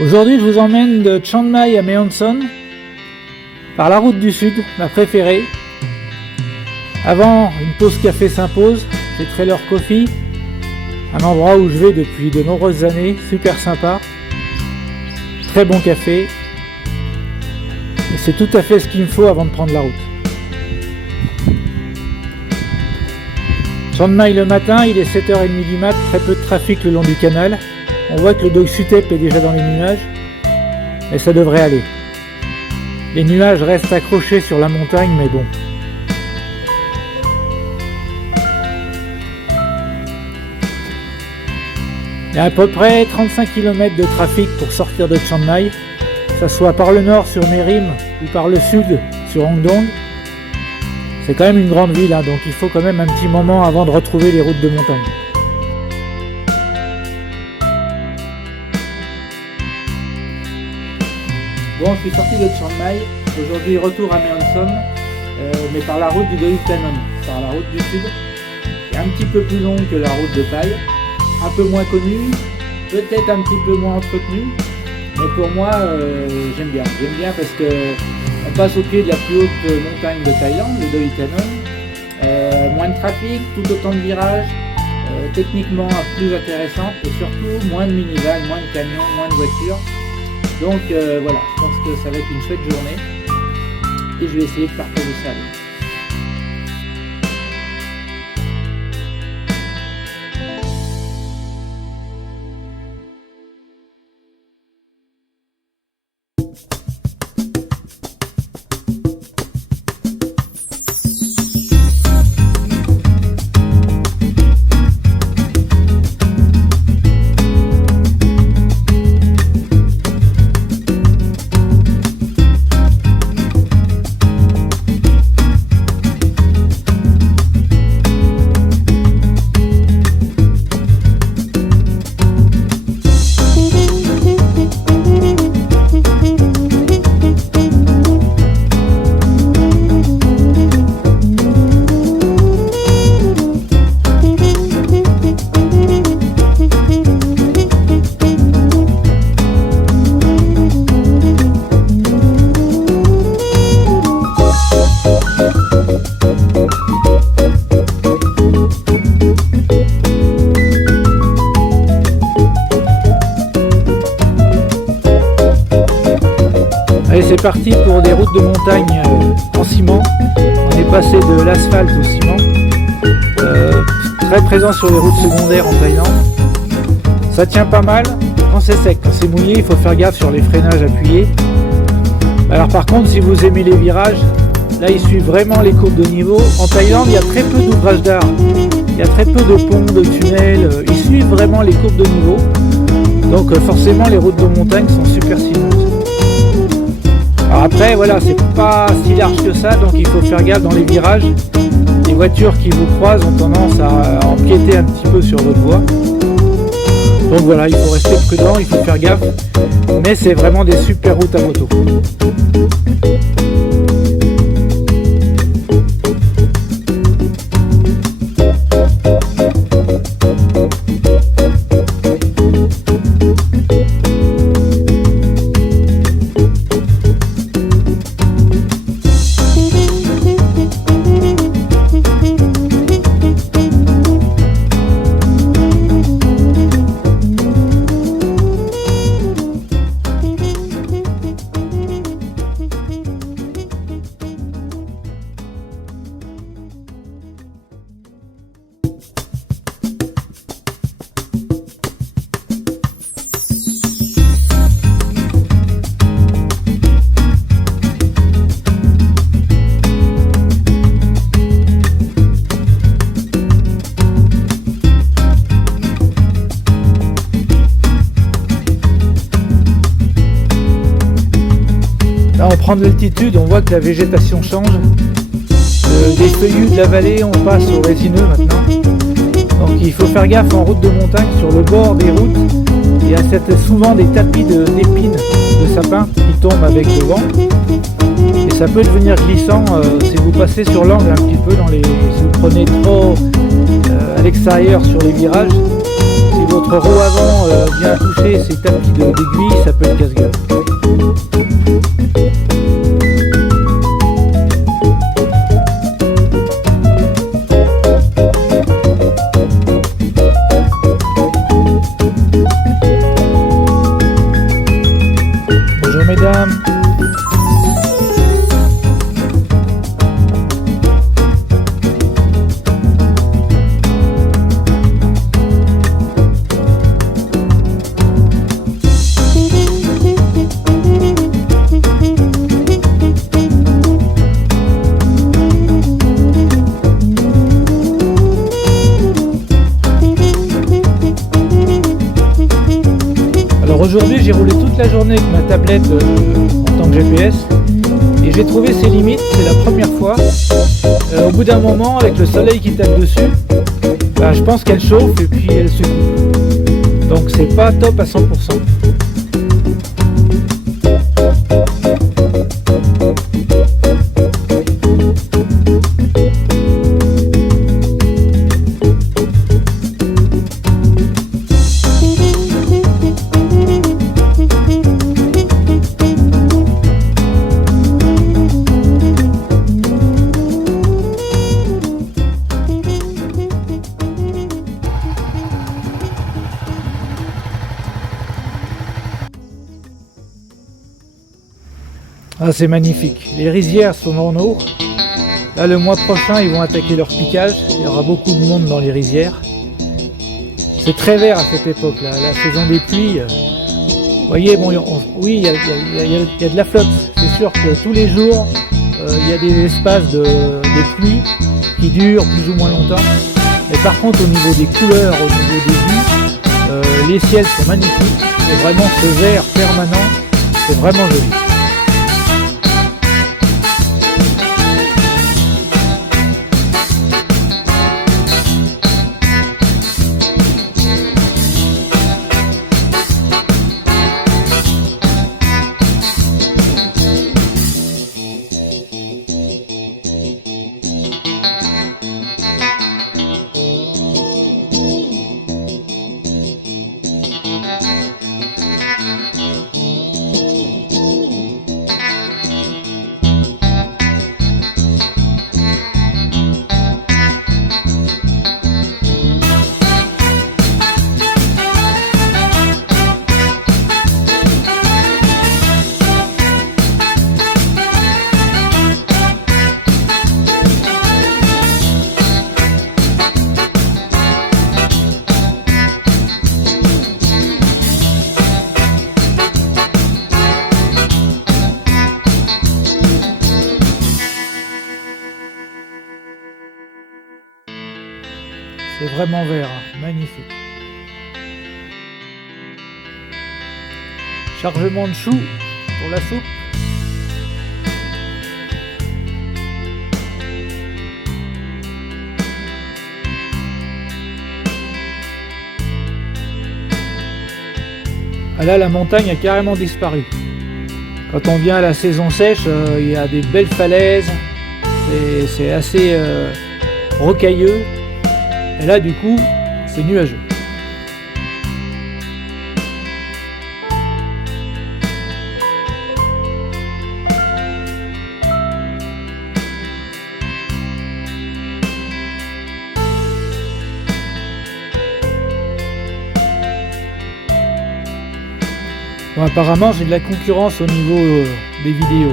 Aujourd'hui, je vous emmène de Chiang Mai à Mae Hong Son par la route du sud, ma préférée. Avant, une pause café s'impose, chez Trailer Coffee, un endroit où je vais depuis de nombreuses années, super sympa, très bon café, et c'est tout à fait ce qu'il me faut avant de prendre la route. Chiang Mai le matin, il est 7h30 du mat, très peu de trafic le long du canal. On voit que le Doi Suthep est déjà dans les nuages, mais ça devrait aller. Les nuages restent accrochés sur la montagne, mais bon. Il y a à peu près 35 km de trafic pour sortir de Chiang Mai, que ce soit par le nord sur Merim ou par le sud sur Hongdong. C'est quand même une grande ville, hein, donc il faut quand même un petit moment avant de retrouver les routes de montagne. Bon, je suis sorti de Chiang Mai, aujourd'hui retour à Mae Hong Son, mais par la route du Doi Thanh On, par la route du sud, qui est un petit peu plus longue que la route de paille, un peu moins connue, peut-être un petit peu moins entretenue, mais pour moi j'aime bien parce que on passe au pied de la plus haute montagne de Thaïlande, le Doi Thanh On, moins de trafic, tout autant de virages, techniquement plus intéressante et surtout moins de minivan, moins de camions, moins de voitures. Donc voilà, je pense que ça va être une chouette journée et je vais essayer de partager ça avec vous. Allez, c'est parti pour des routes de montagne en ciment. On est passé de l'asphalte au ciment, très présent sur les routes secondaires en Thaïlande. Ça tient pas mal quand c'est sec, quand c'est mouillé il faut faire gaffe sur les freinages appuyés. Alors par contre, si vous aimez les virages, là ils suivent vraiment les courbes de niveau. En Thaïlande il y a très peu d'ouvrages d'art, il y a très peu de ponts, de tunnels, ils suivent vraiment les courbes de niveau. Donc forcément les routes de montagne sont super sinueuses. Alors après voilà, c'est pas si large que ça, donc il faut faire gaffe dans les virages. Les voitures qui vous croisent ont tendance à empiéter un petit peu sur votre voie. Donc voilà, il faut rester prudent, il faut faire gaffe. Mais c'est vraiment des super routes à moto. Là on prend de l'altitude, on voit que la végétation change. Des feuillus de la vallée, on passe au résineux maintenant. Donc il faut faire gaffe en route de montagne, sur le bord des routes. Il y a souvent des tapis d'épines, de sapins qui tombent avec le vent. Et ça peut devenir glissant si vous passez sur l'angle un petit peu, si vous prenez trop à l'extérieur sur les virages. Si votre roue avant vient toucher ces tapis d'aiguille, ça peut être casse-gueule. Bonjour mesdames. Aujourd'hui, j'ai roulé toute la journée avec ma tablette en tant que GPS et j'ai trouvé ses limites. C'est la première fois. Au bout d'un moment, avec le soleil qui tape dessus, je pense qu'elle chauffe et puis elle se coupe. Donc c'est pas top à 100%. Ah, c'est magnifique. Les rizières sont en eau. Là, le mois prochain, ils vont attaquer leur piquage. Il y aura beaucoup de monde dans les rizières. C'est très vert à cette époque-là. La saison des pluies. Vous voyez, bon, oui, il y a de la flotte. C'est sûr que tous les jours, il y a des espaces de pluie qui durent plus ou moins longtemps. Mais par contre, au niveau des couleurs, au niveau des vues, les ciels sont magnifiques. C'est vraiment ce vert permanent. C'est vraiment joli. C'est vraiment vert, hein. Magnifique. Chargement de choux pour la soupe. Ah là, la montagne a carrément disparu. Quand on vient à la saison sèche, il y a des belles falaises. C'est assez rocailleux. Et là, du coup, c'est nuageux. Bon, apparemment, j'ai de la concurrence au niveau des vidéos.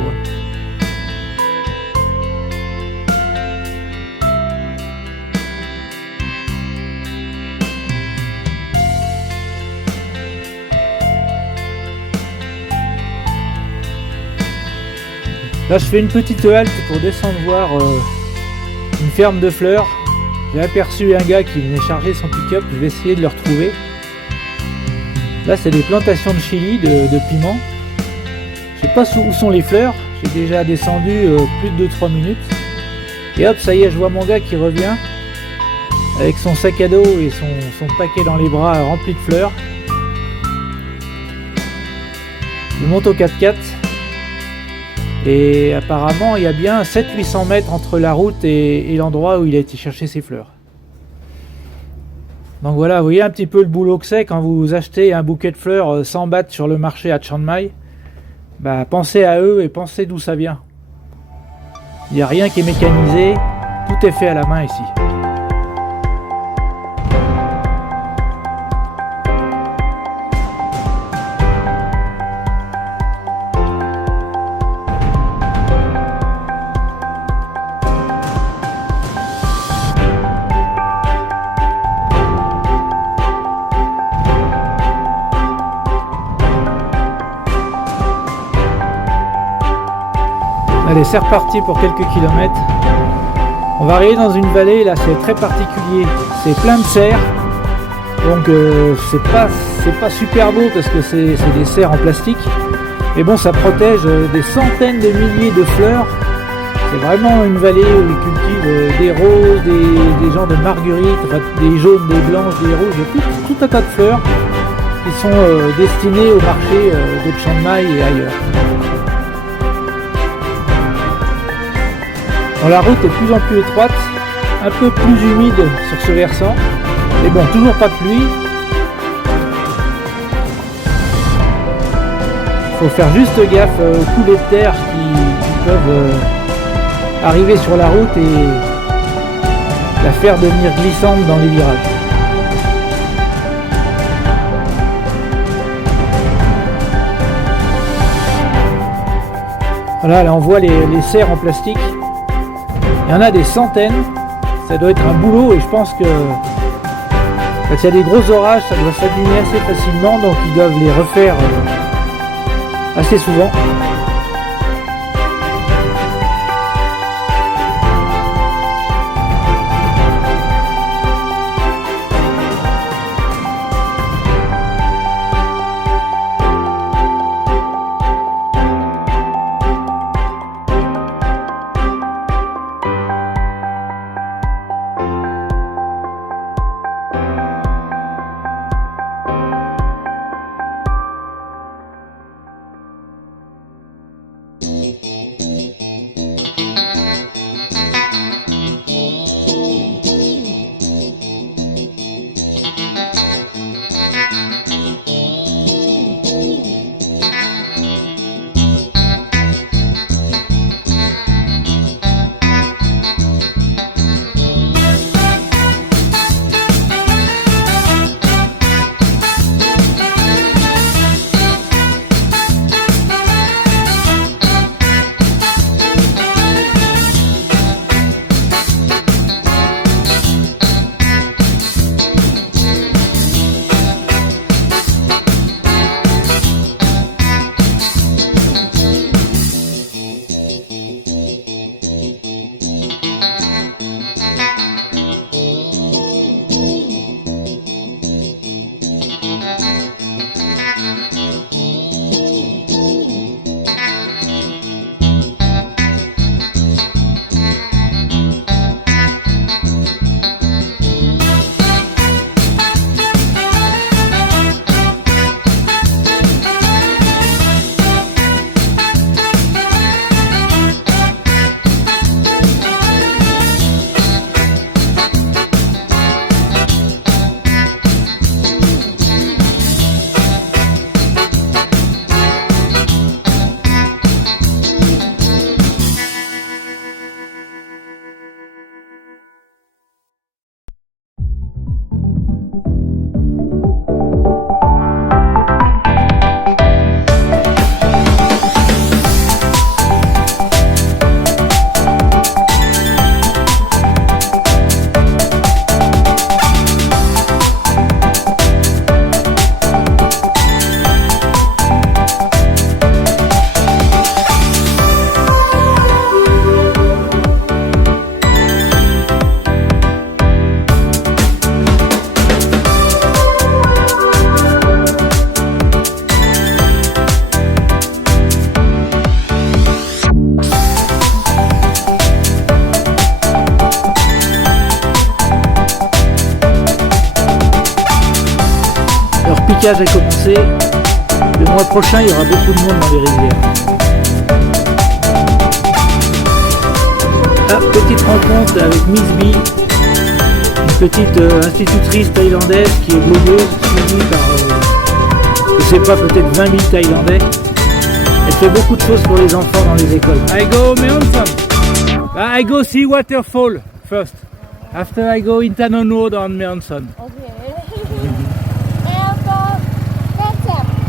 Là, je fais une petite halte pour descendre voir une ferme de fleurs. J'ai aperçu un gars qui venait charger son pick-up. Je vais essayer de le retrouver. Là, c'est des plantations de chili, de piment. Je sais pas où sont les fleurs. J'ai déjà descendu plus de 2-3 minutes. Et hop, ça y est, je vois mon gars qui revient avec son sac à dos et son paquet dans les bras rempli de fleurs. Je monte au 4x4. Et apparemment, il y a bien 700-800 mètres entre la route et l'endroit où il a été chercher ses fleurs. Donc voilà, vous voyez un petit peu le boulot que c'est quand vous achetez un bouquet de fleurs 100 bahts sur le marché à Chiang Mai. Bah, pensez à eux et pensez d'où ça vient. Il n'y a rien qui est mécanisé, tout est fait à la main ici. Allez, c'est reparti pour quelques kilomètres. On va arriver dans une vallée, là c'est très particulier. C'est plein de serres. Donc c'est pas super beau parce que c'est des serres en plastique. Mais bon, ça protège des centaines de milliers de fleurs. C'est vraiment une vallée où ils cultivent des roses, des genres de marguerites, enfin, des jaunes, des blanches, des rouges, tout un tas de fleurs qui sont destinées au marché de Chiang Mai et ailleurs. Bon, la route est de plus en plus étroite, un peu plus humide sur ce versant, mais bon, toujours pas de pluie. Il faut faire juste gaffe aux coulées de terre qui peuvent arriver sur la route et la faire devenir glissante dans les virages. Voilà, là on voit les serres en plastique. Il y en a des centaines, ça doit être un boulot et je pense que quand il y a des gros orages, ça doit s'abîmer assez facilement, donc ils doivent les refaire assez souvent. Le piquage a commencé. Le mois prochain, il y aura beaucoup de monde dans les rivières. Ah, petite rencontre avec Miss B, une petite institutrice thaïlandaise qui est blogueuse, suivie par, je sais pas, peut-être 20 000 Thaïlandais. Elle fait beaucoup de choses pour les enfants dans les écoles. I go Meonson. I go see waterfall first. After I go Intanon Road on Meonson.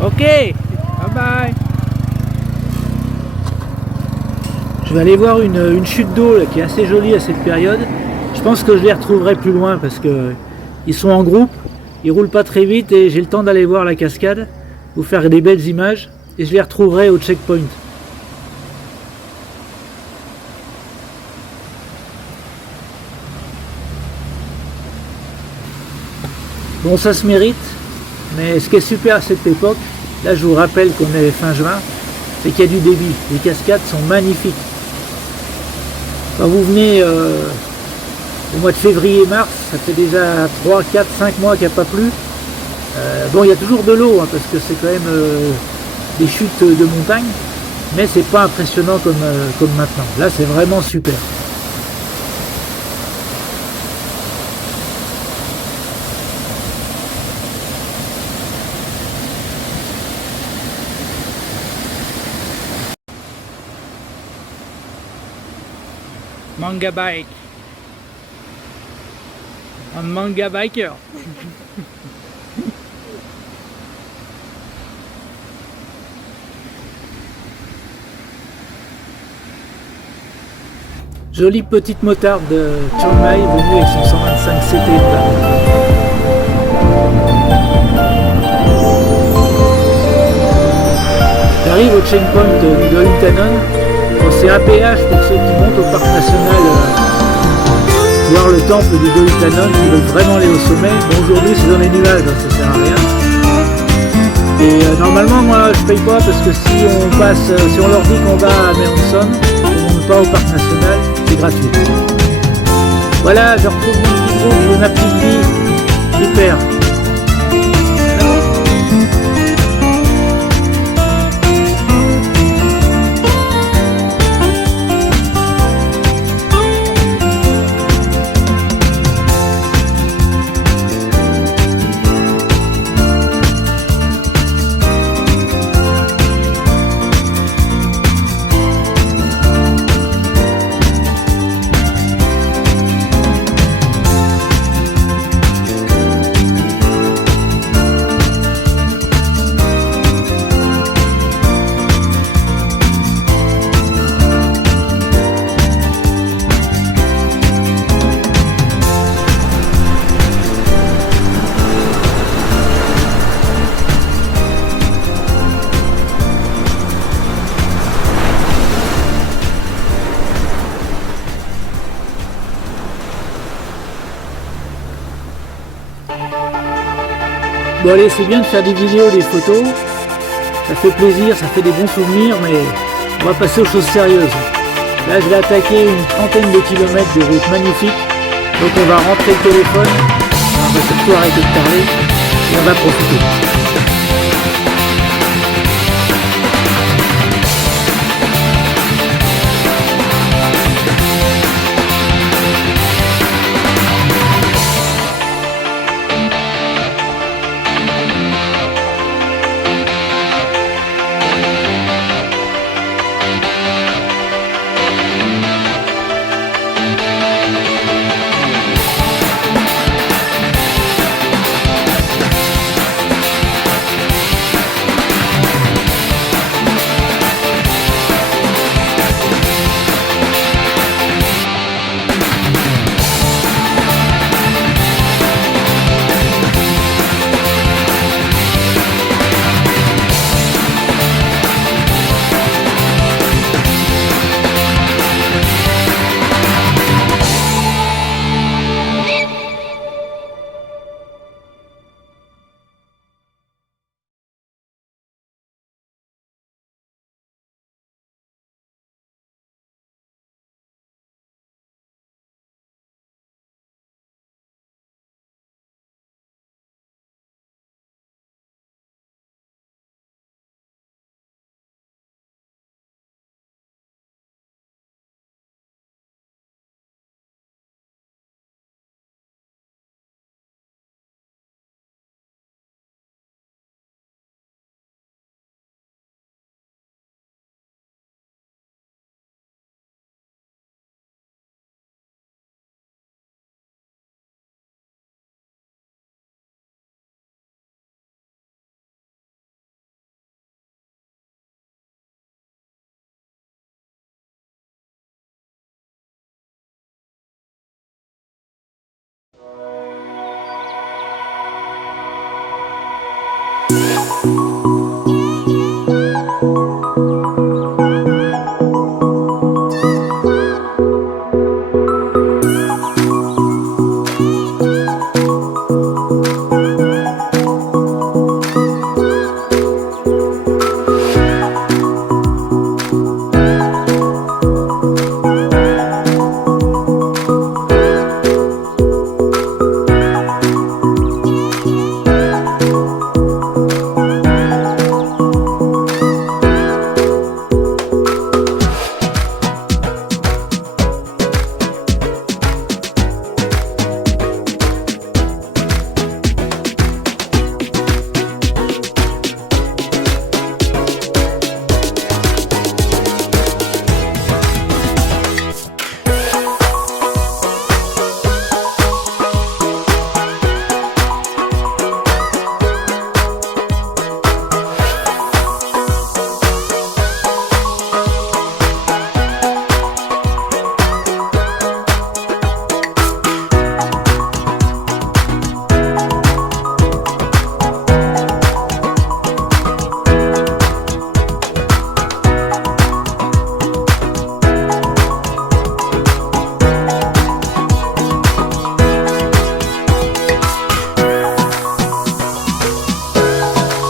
Ok. Bye bye. Je vais aller voir une chute d'eau qui est assez jolie à cette période. Je pense que je les retrouverai plus loin parce que ils sont en groupe, ils roulent pas très vite et j'ai le temps d'aller voir la cascade, vous faire des belles images et je les retrouverai au checkpoint. Bon, ça se mérite, mais ce qui est super à cette époque, là je vous rappelle qu'on est fin juin, c'est qu'il y a du débit. Les cascades sont magnifiques. Quand vous venez au mois de février-mars, ça fait déjà 3, 4, 5 mois qu'il n'y a pas plu. Bon, il y a toujours de l'eau, hein, parce que c'est quand même des chutes de montagne, mais c'est pas impressionnant comme maintenant. Là, c'est vraiment super. Manga bike. Un manga biker. Jolie petite motarde de Chiang Mai venue avec son 125 CT. J'arrive au checkpoint du Doi Inthanon. Bon, c'est un péage pour ceux qui montent au parc national voir le temple du Doi Inthanon, qui veulent vraiment aller au sommet. Bon, aujourd'hui c'est dans les nuages, donc ça sert à rien. Et normalement moi je paye pas parce que si on passe, si on leur dit qu'on va à Meonson, on monte pas au parc national, c'est gratuit. Voilà, je retrouve mon petit groupe de ma petite vie. Super. Bon allez, c'est bien de faire des vidéos, des photos, ça fait plaisir, ça fait des bons souvenirs, mais on va passer aux choses sérieuses. Là je vais attaquer une trentaine de kilomètres de route magnifique, donc on va rentrer le téléphone, on va surtout arrêter de parler, et on va profiter.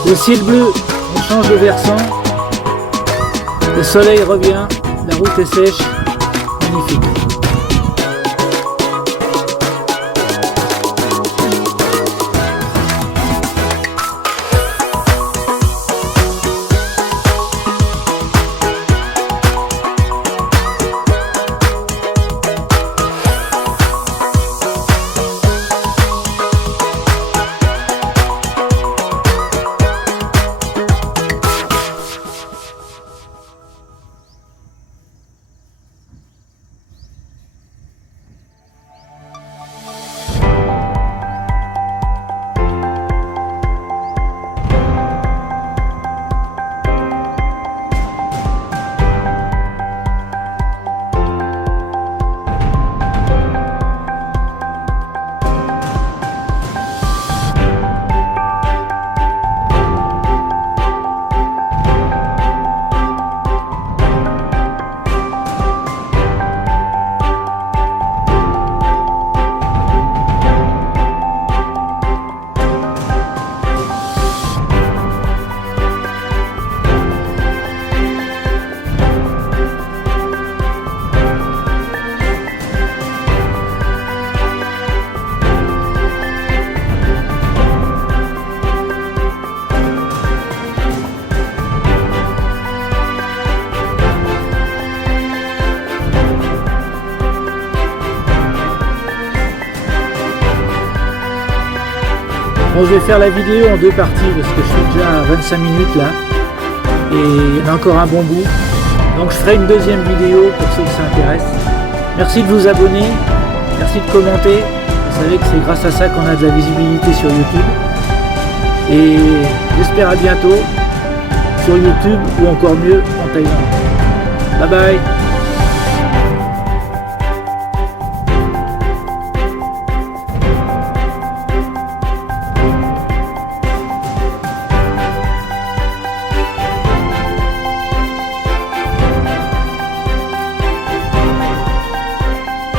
Le ciel bleu, on change de versant, le soleil revient, la route est sèche, magnifique. Bon, je vais faire la vidéo en deux parties parce que je suis déjà à 25 minutes là et il y en a encore un bon bout. Donc je ferai une deuxième vidéo pour ceux que ça intéresse. Merci de vous abonner, merci de commenter. Vous savez que c'est grâce à ça qu'on a de la visibilité sur YouTube. Et j'espère à bientôt sur YouTube ou encore mieux en Thaïlande. Bye bye.